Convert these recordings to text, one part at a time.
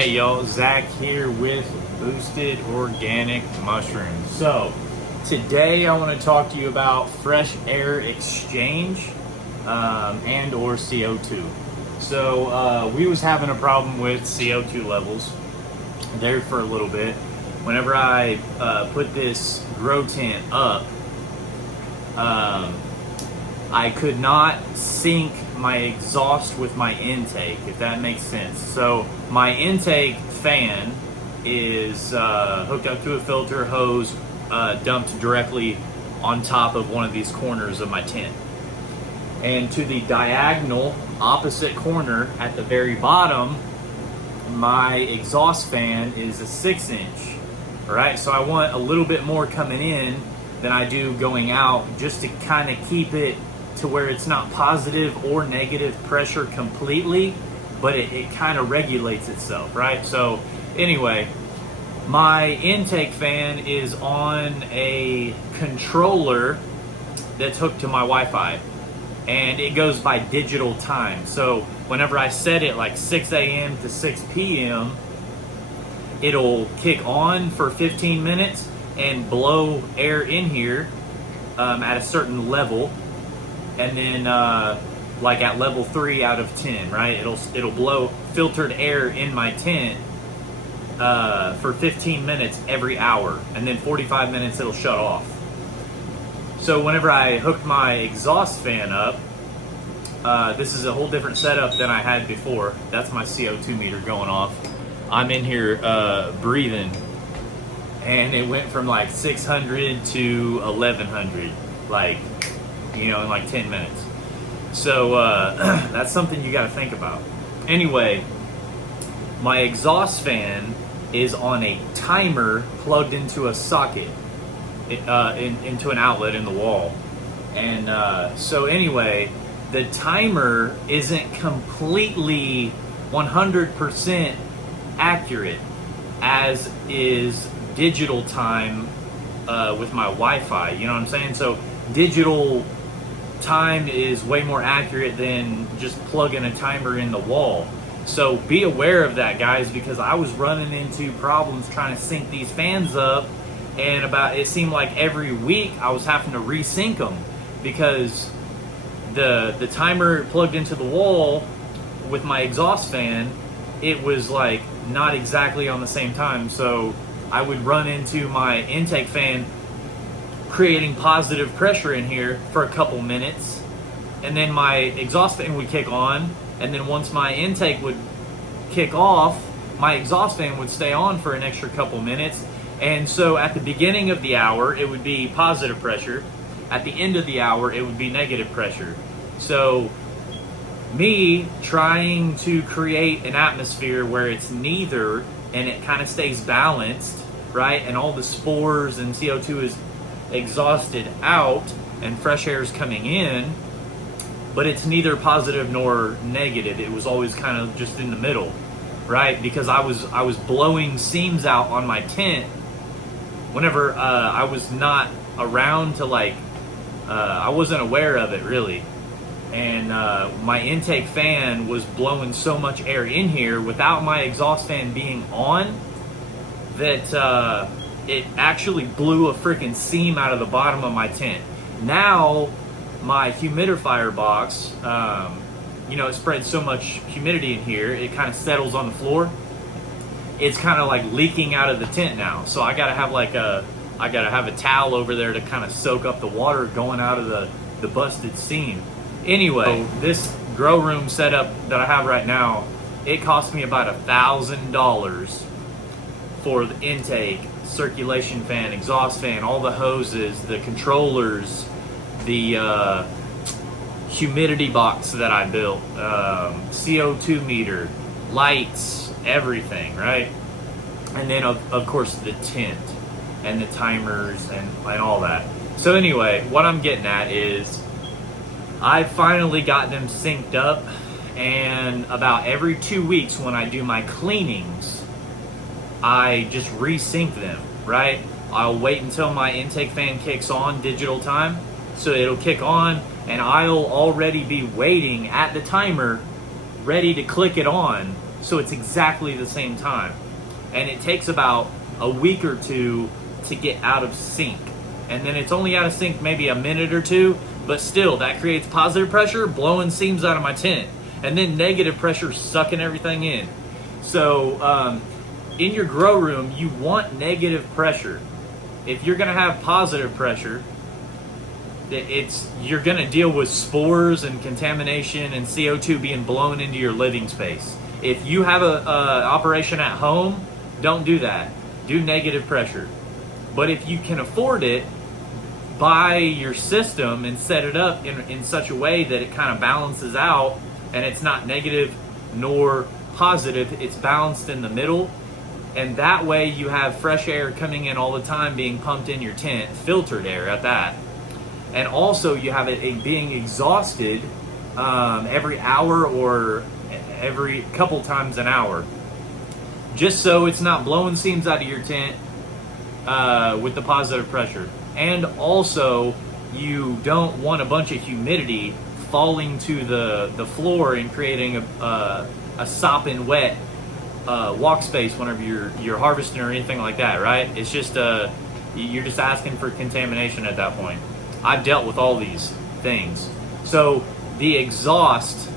Hey y'all, Zach here with Boosted Organic Mushrooms. So today I want to talk to you about fresh air exchange and or CO2. So we was having a problem with CO2 levels there for a little bit. Whenever I put this grow tent up, I could not sync my exhaust with my intake, if that makes sense. So my intake fan is hooked up to a filter hose dumped directly on top of one of these corners of my tent. And to the diagonal opposite corner at the very bottom, my exhaust fan is a 6-inch. All right, so I want a little bit more coming in than I do going out, just to kind of keep it to where it's not positive or negative pressure completely, but it kind of regulates itself, right? So anyway, my intake fan is on a controller that's hooked to my Wi-Fi, and it goes by digital time. So whenever I set it like 6 a.m. to 6 p.m., it'll kick on for 15 minutes and blow air in here at a certain level. And then like at level 3 out of 10, right? It'll blow filtered air in my tent for 15 minutes every hour, and then 45 minutes it'll shut off. So whenever I hooked my exhaust fan up, this is a whole different setup than I had before. That's my CO2 meter going off. I'm in here breathing, and it went from like 600 to 1100, like, you know, in like 10 minutes. So that's something you got to think about. Anyway, my exhaust fan is on a timer plugged into a socket, into an outlet in the wall. And so anyway, the timer isn't completely 100% accurate, as is digital time with my Wi-Fi. You know what I'm saying? So digital time is way more accurate than just plugging a timer in the wall. So be aware of that, guys, because I was running into problems trying to sync these fans up, and it seemed like every week I was having to resync them because the timer plugged into the wall with my exhaust fan, it was like not exactly on the same time. So I would run into my intake fan creating positive pressure in here for a couple minutes, and then my exhaust fan would kick on, and then once my intake would kick off, my exhaust fan would stay on for an extra couple minutes. And so at the beginning of the hour it would be positive pressure, at the end of the hour it would be negative pressure. So me trying to create an atmosphere where it's neither, and it kind of stays balanced, right, and all the spores and CO2 is exhausted out and fresh air is coming in, but it's neither positive nor negative. It was always kind of just in the middle, right? Because I was blowing seams out on my tent whenever I was not around to, like, I wasn't aware of it really. And my intake fan was blowing so much air in here without my exhaust fan being on that it actually blew a freaking seam out of the bottom of my tent. Now my humidifier box, you know, it spreads so much humidity in here, it kind of settles on the floor. It's kind of like leaking out of the tent now. So I gotta have a towel over there to kind of soak up the water going out of the busted seam. Anyway, this grow room setup that I have right now, it cost me about $1,000 for the intake, circulation fan, exhaust fan, all the hoses, the controllers, the humidity box that I built, CO2 meter, lights, everything, right? And then of course the tent and the timers and all that. So anyway, what I'm getting at is I finally got them synced up, and about every 2 weeks when I do my cleanings, I just resync them, right? I'll wait until my intake fan kicks on digital time, so it'll kick on, and I'll already be waiting at the timer ready to click it on So it's exactly the same time. And it takes about a week or two to get out of sync. And then it's only out of sync maybe a minute or two, but still that creates positive pressure blowing seams out of my tent, and then negative pressure sucking everything in. So in your grow room, you want negative pressure. If you're going to have positive pressure, you're going to deal with spores and contamination and CO2 being blown into your living space. If you have a operation at home, don't do that. Do negative pressure. But if you can afford it, buy your system and set it up in such a way that it kind of balances out, and it's not negative nor positive, it's balanced in the middle. And that way you have fresh air coming in all the time being pumped in your tent, filtered air at that. And also you have it being exhausted every hour or every couple times an hour, just so it's not blowing seams out of your tent with the positive pressure. And also you don't want a bunch of humidity falling to the floor and creating a sopping wet walk space whenever you're harvesting or anything like that, right? It's just you're just asking for contamination at that point. I've dealt with all these things. So the exhaust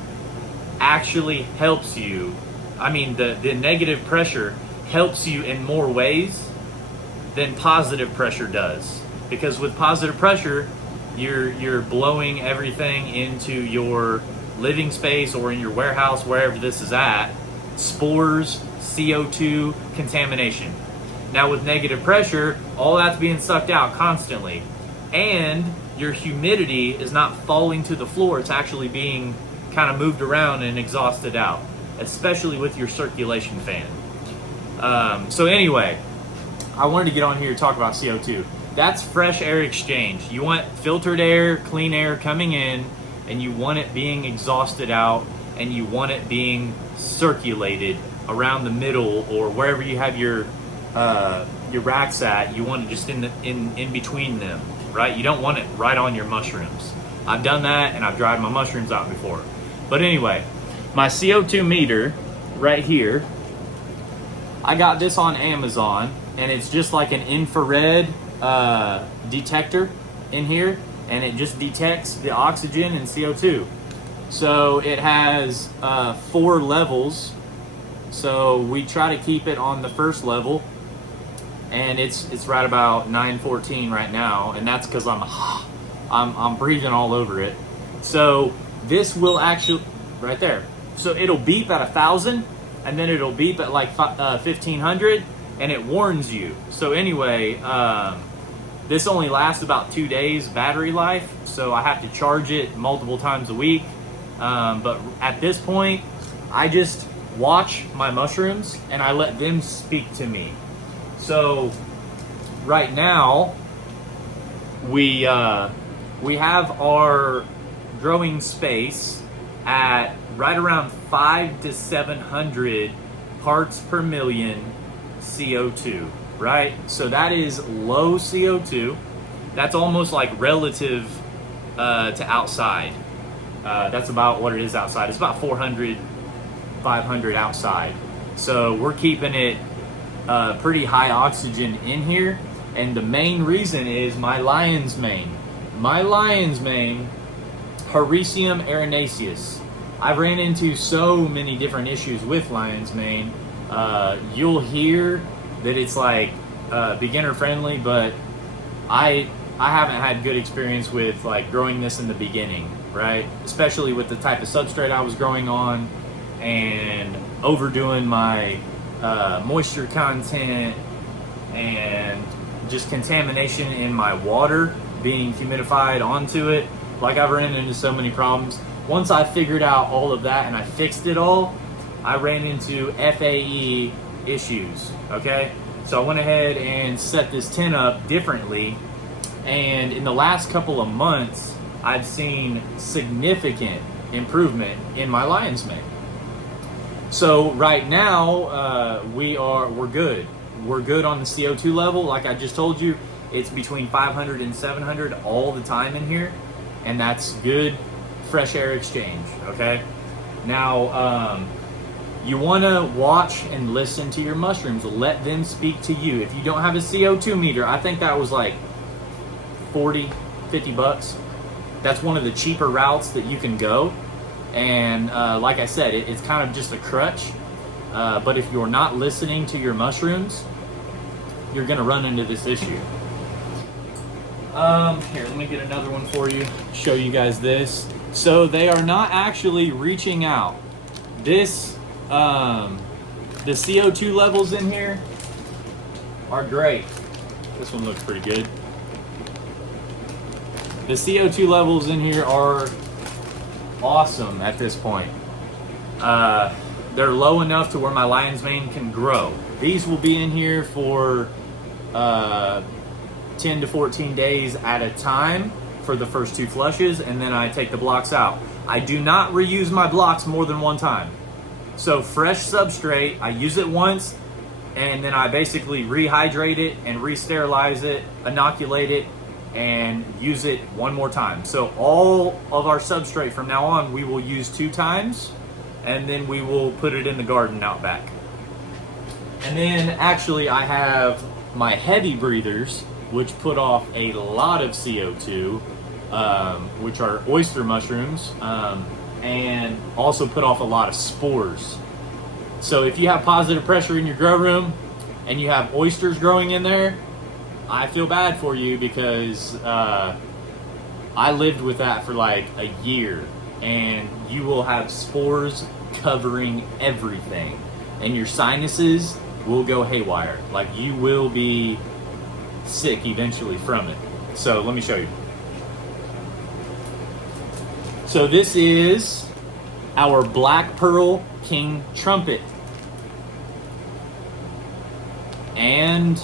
actually helps you. I mean, the negative pressure helps you in more ways than positive pressure does. Because with positive pressure, you're blowing everything into your living space or in your warehouse, wherever this is at, spores, CO2, contamination. Now with negative pressure, all that's being sucked out constantly. And your humidity is not falling to the floor, it's actually being kind of moved around and exhausted out, especially with your circulation fan. So anyway, I wanted to get on here and talk about CO2. That's fresh air exchange. You want filtered air, clean air coming in, and you want it being exhausted out, and you want it being circulated around the middle or wherever you have your racks at. You want it just in between them, right? You don't want it right on your mushrooms. I've done that and I've dried my mushrooms out before. But anyway, my CO2 meter right here, I got this on Amazon, and it's just like an infrared detector in here, and it just detects the oxygen and CO2. So it has 4 levels. So we try to keep it on the first level, and it's right about 914 right now, and that's because I'm breathing all over it. So this will actually right there. So it'll beep at 1,000, and then it'll beep at like 1,500, and it warns you. So anyway, this only lasts about 2 days battery life, so I have to charge it multiple times a week. But at this point, I just watch my mushrooms and I let them speak to me. So right now, we have our growing space at right around 500 to 700 parts per million CO2, right? So that is low CO2. That's almost like relative to outside. That's about what it is outside. It's about 400, 500 outside. So we're keeping it pretty high oxygen in here. And the main reason is my lion's mane. My lion's mane, Hericium erinaceus. I've ran into so many different issues with lion's mane. You'll hear that it's like beginner friendly, but I haven't had good experience with like growing this in the beginning, right? Especially with the type of substrate I was growing on and overdoing my moisture content and just contamination in my water being humidified onto it. Like I've ran into so many problems. Once I figured out all of that and I fixed it all, I ran into FAE issues, okay? So I went ahead and set this tent up differently, and in the last couple of months, I've seen significant improvement in my lion's mane. So right now, we're good. We're good on the CO2 level. Like I just told you, it's between 500 and 700 all the time in here, and that's good fresh air exchange, okay? Now, You want to watch and listen to your mushrooms. Let them speak to you. If you don't have a CO2 meter, I think that was like 40, 50 bucks. That's one of the cheaper routes that you can go. And like I said, it's kind of just a crutch. But if you're not listening to your mushrooms, you're going to run into this issue. Here, let me get another one for you. Show you guys this. So they are not actually reaching out. This, the CO2 levels in here are great. This one looks pretty good. The CO2 levels in here are awesome at this point. They're low enough to where my lion's mane can grow. These will be in here for 10 to 14 days at a time for the first 2 flushes, and then I take the blocks out. I do not reuse my blocks more than one time. So fresh substrate, I use it once, and then I basically rehydrate it and re-sterilize it, inoculate it, and use it one more time. So all of our substrate from now on, we will use 2 times, and then we will put it in the garden out back. And then actually I have my heavy breathers, which put off a lot of CO2, which are oyster mushrooms, and also put off a lot of spores. So if you have positive pressure in your grow room and you have oysters growing in there, I feel bad for you, because I lived with that for like a year, and you will have spores covering everything, and your sinuses will go haywire. Like, you will be sick eventually from it. So let me show you. So this is our Black Pearl King Trumpet. And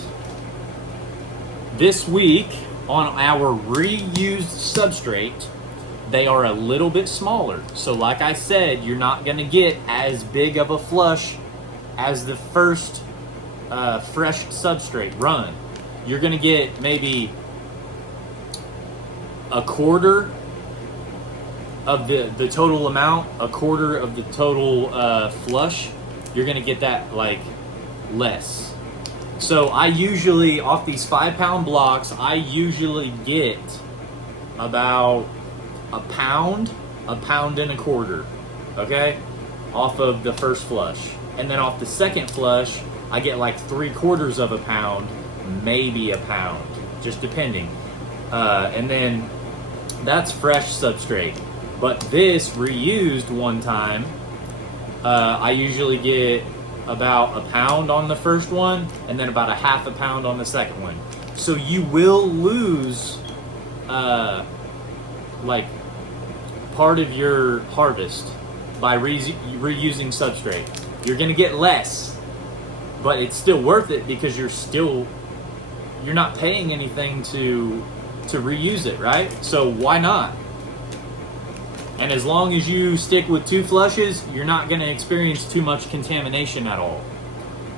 this week on our reused substrate, they are a little bit smaller. So like I said, you're not gonna get as big of a flush as the first fresh substrate run. You're gonna get maybe a quarter of the total amount, a quarter of the total flush. You're gonna get that like less. So I usually, off these 5-pound blocks, I usually get about a pound and a quarter, okay, off of the first flush. And then off the second flush, I get like 3/4 of a pound, maybe a pound, just depending. And then that's fresh substrate. But this reused one time, I usually get about a pound on the first one, and then about a half a pound on the second one. So you will lose like part of your harvest by reusing substrate. You're gonna get less, but it's still worth it, because you're not paying anything to reuse it, right? So why not? And as long as you stick with 2 flushes, you're not going to experience too much contamination at all.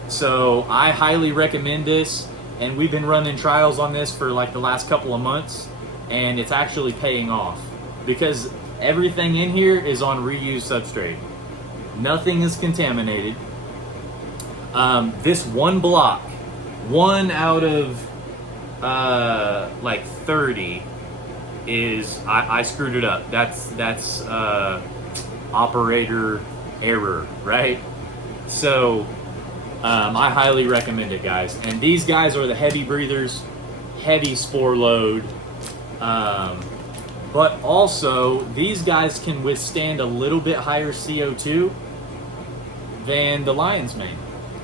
So I highly recommend this, and we've been running trials on this for like the last couple of months, and it's actually paying off, because everything in here is on reused substrate. Nothing is contaminated. This one block, 1 out of like 30, is I screwed it up. That's operator error, right? So I highly recommend it, guys. And these guys are the heavy breathers, heavy spore load, but also these guys can withstand a little bit higher CO2 than the lion's mane.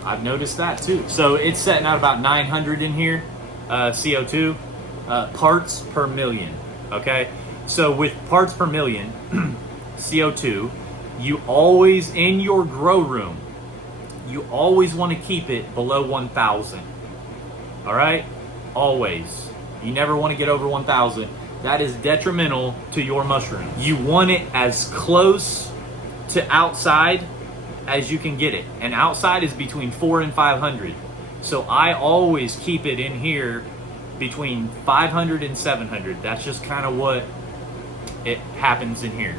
I've noticed that too. So it's setting out about 900 in here, CO2, parts per million. Okay, so with parts per million CO2, you always, in your grow room, you always want to keep it below 1,000. All right, always. You never want to get over 1,000. That is detrimental to your mushroom. You want it as close to outside as you can get it, and outside is between 400 and 500. So I always keep it in here between 500 and 700. That's just kind of what it happens in here.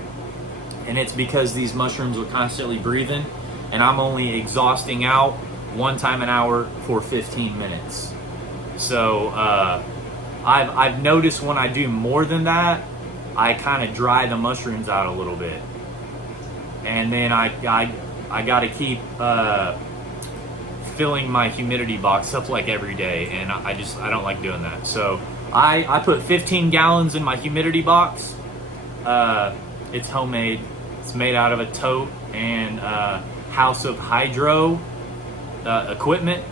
And it's because these mushrooms are constantly breathing, and I'm only exhausting out 1 time an hour for 15 minutes. So I've noticed when I do more than that, I kind of dry the mushrooms out a little bit, and then I got to keep filling my humidity box up like every day, and I don't like doing that. So I put 15 gallons in my humidity box. It's homemade. It's made out of a tote and House of Hydro equipment,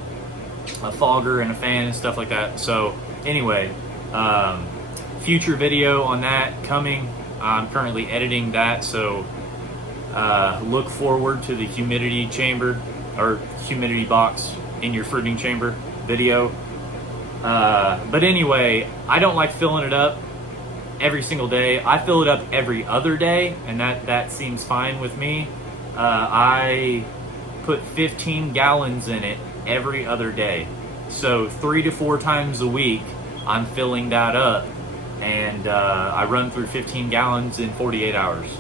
a fogger and a fan and stuff like that. So anyway, future video on that coming. I'm currently editing that, so look forward to the humidity chamber or humidity box in your fruiting chamber video. But anyway, I don't like filling it up every single day. I fill it up every other day, and that seems fine with me. I put 15 gallons in it every other day. So 3 to 4 times a week, I'm filling that up, and I run through 15 gallons in 48 hours.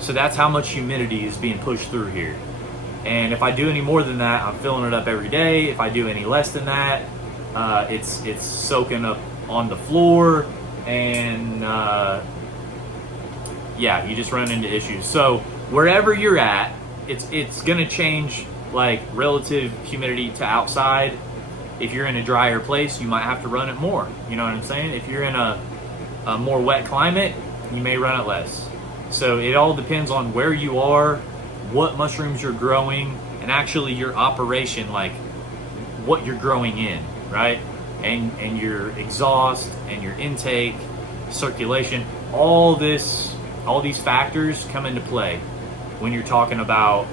So that's how much humidity is being pushed through here. And if I do any more than that, I'm filling it up every day. If I do any less than that, it's soaking up on the floor, and yeah, you just run into issues. So wherever you're at, it's gonna change, like relative humidity to outside. If you're in a drier place, you might have to run it more. You know what I'm saying? If you're in a more wet climate, you may run it less. So it all depends on where you are, what mushrooms you're growing, and actually your operation, like what you're growing in, right? And your exhaust and your intake, circulation, all these factors come into play when you're talking about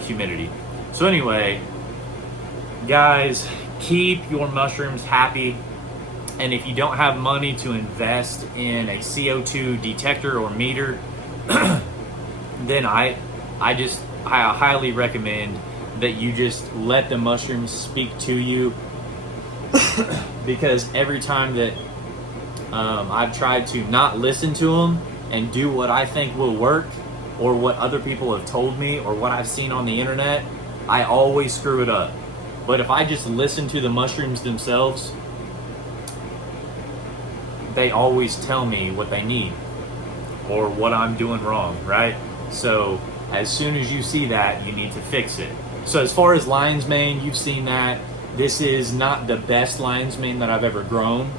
humidity. So anyway, guys, keep your mushrooms happy. And if you don't have money to invest in a CO2 detector or meter, then I highly recommend that you just let the mushrooms speak to you. Because every time that I've tried to not listen to them and do what I think will work, or what other people have told me, or what I've seen on the internet, I always screw it up. But if I just listen to the mushrooms themselves, they always tell me what they need or what I'm doing wrong, right? So as soon as you see that, you need to fix it. So as far as lion's mane, you've seen that. This is not the best lion's mane that I've ever grown,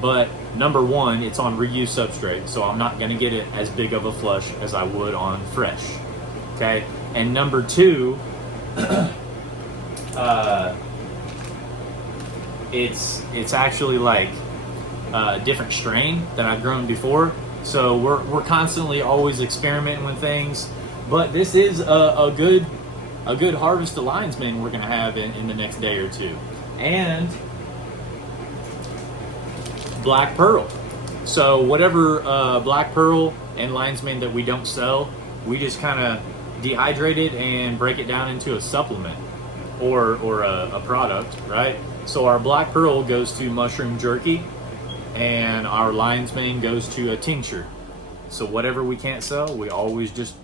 but number one, it's on reuse substrate, so I'm not gonna get it as big of a flush as I would on fresh, okay? And number two, it's actually like a different strain than I've grown before. So we're constantly always experimenting with things, but this is a good harvest of lion's mane we're gonna have in the next day or two. And black pearl. So whatever black pearl and lion's mane that we don't sell, we just kind of dehydrate it and break it down into a supplement or a product, right? So our black pearl goes to mushroom jerky, and our lion's mane goes to a tincture. So whatever we can't sell, we always just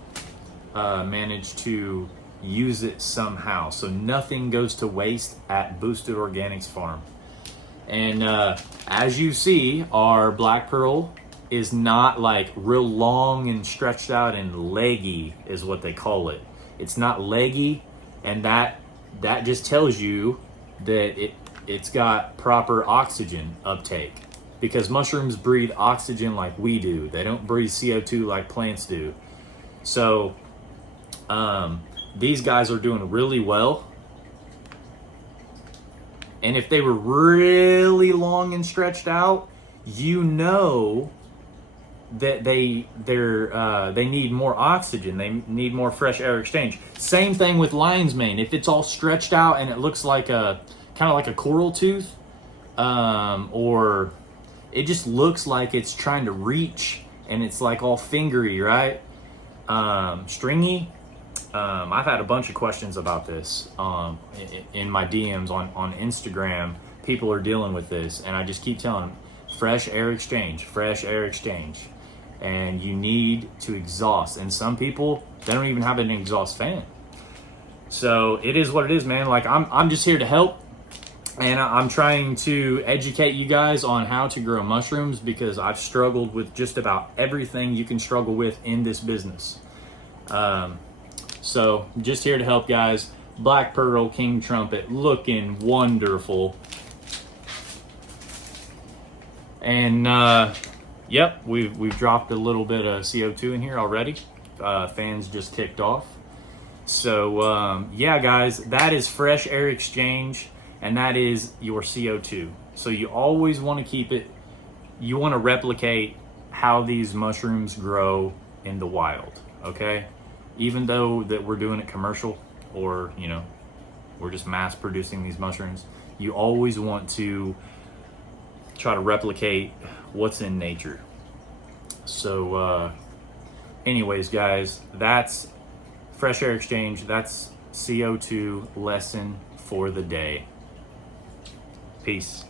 manage to use it somehow. So nothing goes to waste at Boosted Organics Farm. And as you see, our black pearl is not like real long and stretched out and leggy is what they call it. It's not leggy, and that just tells you that it's got proper oxygen uptake, because mushrooms breathe oxygen like we do. They don't breathe CO2 like plants do. So these guys are doing really well. And if they were really long and stretched out, you know that they need more oxygen. They need more fresh air exchange. Same thing with lion's mane. If it's all stretched out and it looks like kind of like a coral tooth, or it just looks like it's trying to reach and it's like all fingery, right? Stringy. I've had a bunch of questions about this in my DMs on Instagram. People are dealing with this, and I just keep telling them, fresh air exchange, and you need to exhaust. And some people, they don't even have an exhaust fan. So it is what it is, man. Like I'm just here to help, and I'm trying to educate you guys on how to grow mushrooms, because I've struggled with just about everything you can struggle with in this business. So just here to help, guys. Black Pearl King Trumpet, looking wonderful. And yep, we've dropped a little bit of CO2 in here already. Fans just kicked off. So yeah, guys, that is fresh air exchange, and that is your CO2. So you always want to keep it, you want to replicate how these mushrooms grow in the wild, okay? Even though that we're doing it commercial, or, you know, we're just mass producing these mushrooms, you always want to try to replicate what's in nature. So anyways, guys, that's fresh air exchange. That's CO2 lesson for the day. Peace.